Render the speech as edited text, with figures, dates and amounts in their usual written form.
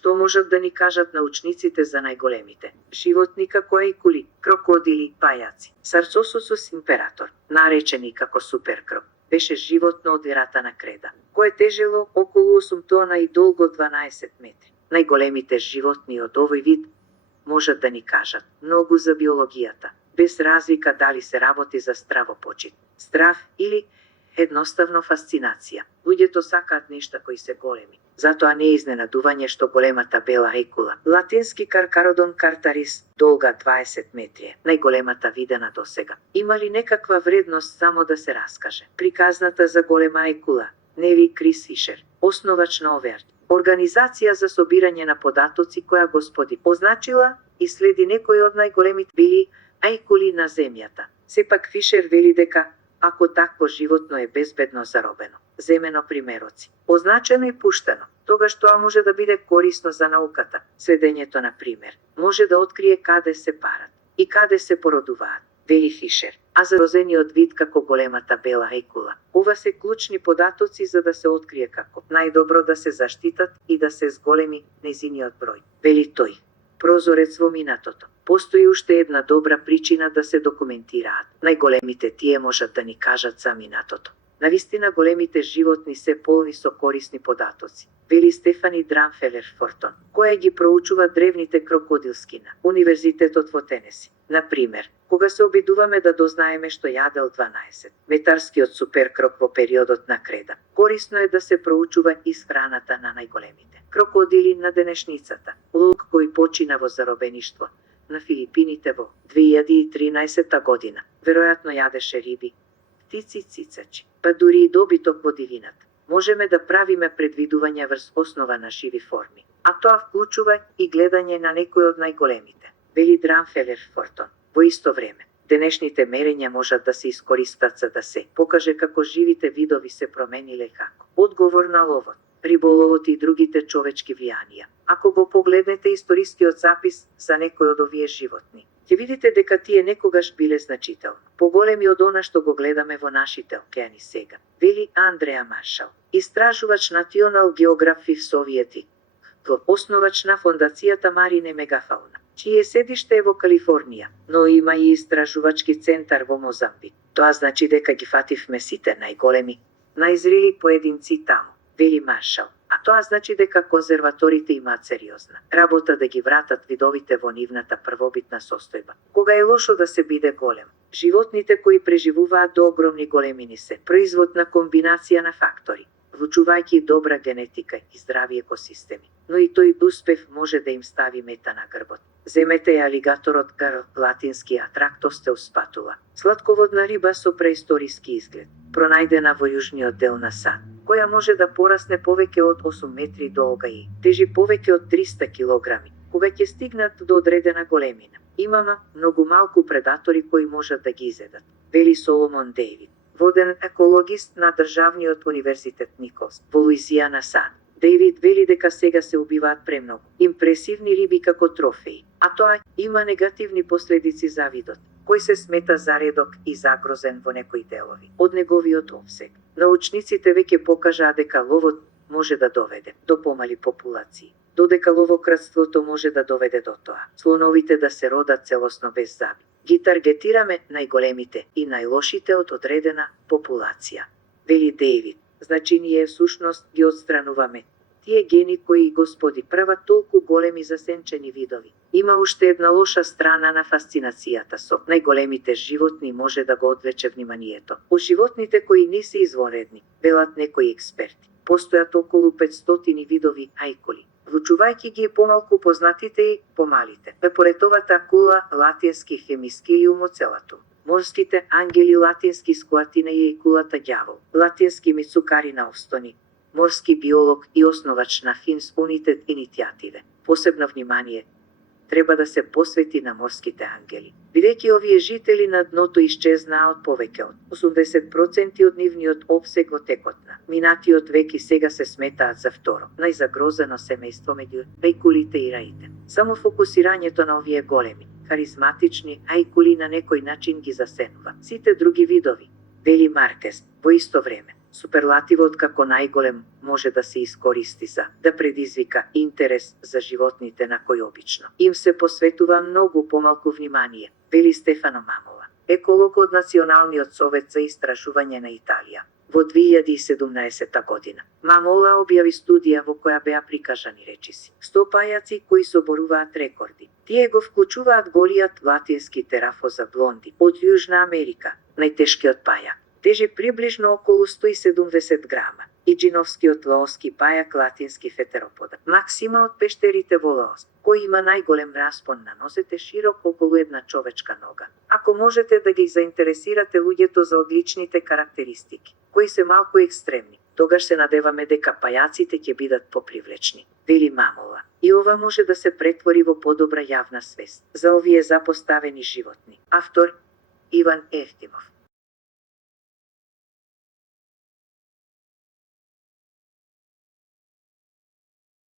Што можат да ни кажат научниците за најголемите животни како ајкули, крокодили, пајаци? Сарцосусус император, наречени како суперкрок, беше животно од ерата на Креда, кое тежело околу 8 тона и долго 12 метри. Најголемите животни од овој вид можат да ни кажат многу за биологијата, без разлика дали се работи за стравопочит, страв или едноставно фасцинација. Луѓето сакаат нешта кои се големи. Затоа не е изненадување што големата бела ајкула, латински Каркародон картарис, долга 20 метри, најголемата видена досега, има ли некаква вредност само да се раскаже? Приказната за голема ајкула, нели Крис Фишер, основач на ОВЕР, Организација за собирање на податоци која господи означила и следи некои од најголемите били ајкули на земјата. Сепак Фишер вели дека ако такво животно е безбедно заробено, земено примероци, означено и пуштено, тогаш тоа може да биде корисно за науката. Следењето, на пример, може да открие каде се парат и каде се породуваат, вели Фишер. А за розениот вид како големата бела ајкула, ова се клучни податоци за да се открие како најдобро да се заштитат и да се зголеми незиниот број, вели тој. Прозорец во минатото. Постои уште една добра причина да се документираат. Најголемите тие можат да ни кажат за минатото. Навистина големите животни се полни со корисни податоци, вели Стефани Драмфелер Фортон, која ги проучува древните крокодилски на Универзитетот во Тенеси. Например, кога се обидуваме да дознаеме што јадел 12 метарскиот суперкрок во периодот на Креда, корисно е да се проучува исхраната на најголемите крокодили на денешницата. Лук кој почина во заробеништво на Филипините во 2013 година, веројатно јадеше риби, птици и цицачи, па дури и добиток во дивината. Можеме да правиме предвидувања врз основа на живи форми, а тоа вклучува и гледање на некои од најголемите, вели Драмфелер Фортон. Во исто време, денешните мерења можат да се искористат за да се покаже како живите видови се промениле како одговор на ловот, риболовот и другите човечки влијанија. Ако го погледнете историскиот запис за некој од овие животни, ќе видите дека тие некогаш биле значително поголеми од она што го гледаме во нашите океани сега, вели Андреа Маршал, истражувач National Geographic Совети, основач на фондацијата Марине Мегафауна, чие седиште е во Калифорнија, но има и истражувачки центар во Мозамбик. Тоа значи дека ги фативме сите најголеми, најзрели поединци таму, вели Маршал. А тоа значи дека конзерваторите имаат сериозна работа да ги вратат видовите во нивната првобитна состојба. Кога е лошо да се биде голем, животните кои преживуваат до огромни големини се производ на комбинација на фактори, вклучувајќи добра генетика и здрави екосистеми. Но и тој успех може да им стави мета на грбот. Земете ја алигаторот Карл, латински Атрактостеус спатула, сладководна риба со преисториски изглед, пронајдена во јужниот дел на САД, која може да порасне повеќе од 8 метри долга и тежи повеќе од 300 килограми, кога ќе стигнат до одредена големина. Имаме многу малку предатори кои можат да ги изедат, вели Соломон Дејвид, воден екологист на Државниот универзитет Николс во Луизијана, САД. Дејвид вели дека сега се убиваат премногу импресивни риби како трофеи, а тоа има негативни последици за видот, кој се смета за редок и загрозен во некои делови од неговиот опсег. Научниците веќе покажаа дека ловот може да доведе до помали популации, додека ловократството може да доведе до тоа слоновите да се родат целосно без заби. Ги таргетираме најголемите и најлошите од одредена популација, вели Дејвид. Значи ние всушност ги отстрануваме тие гени кои господи прават толку големи засенчени видови. Има уште една лоша страна на фасцинацијата со најголемите животни може да го одвлече вниманието. У животните кои не се изворедни, велат некои експерти, постојат околу 500 видови ајкули, вклучувајќи ги помалку познатите и помалите. Пепоретовата акула, латински Хемискилиум оцелатум, морските ангели, латински Скуатина и ајкулата ѓавол, латински Мицукарина овстони, морски биолог и основач на Финс Унитет Иницијативе. Посебно внимание треба да се посвети на морските ангели, бидејќи овие жители на дното исчезнаа од повеќе од 80% од нивниот опсег во текот на минатиот век и сега се сметаат за второ најзагрозено семејство меѓу ајкулите и раите. Само фокусирањето на овие големи, харизматични ајкули на некој начин ги засенува сите други видови, вели Маркес. Во исто време, Суперлативот како најголем може да се искористи за да предизвика интерес за животните на кои обично им се посветува многу помалку внимание, вели Стефано Мамола, еколог од Националниот совет за истражување на Италија. Во 2017 година, Мамола објави студија во која беа прикажани речиси 100 пајаци кои соборуваат рекорди. Тие го вклучуваат голиот латински терафоза блонди од Јужна Америка, најтешкиот пајак. Тежи приближно околу 170 грама, и джиновскиот лооски пајак латински фетеропода. Максима од пештерите во Лаос, кој има најголем распон на нозете широк околу една човечка нога. Ако можете да ги заинтересирате луѓето за одличните карактеристики, кои се малку екстремни, тогаш се надеваме дека пајаците ќе бидат попривлечни, вели Мамола. И ова може да се претвори во подобра јавна свест за овие запоставени животни. Автор Иван Ефтимов.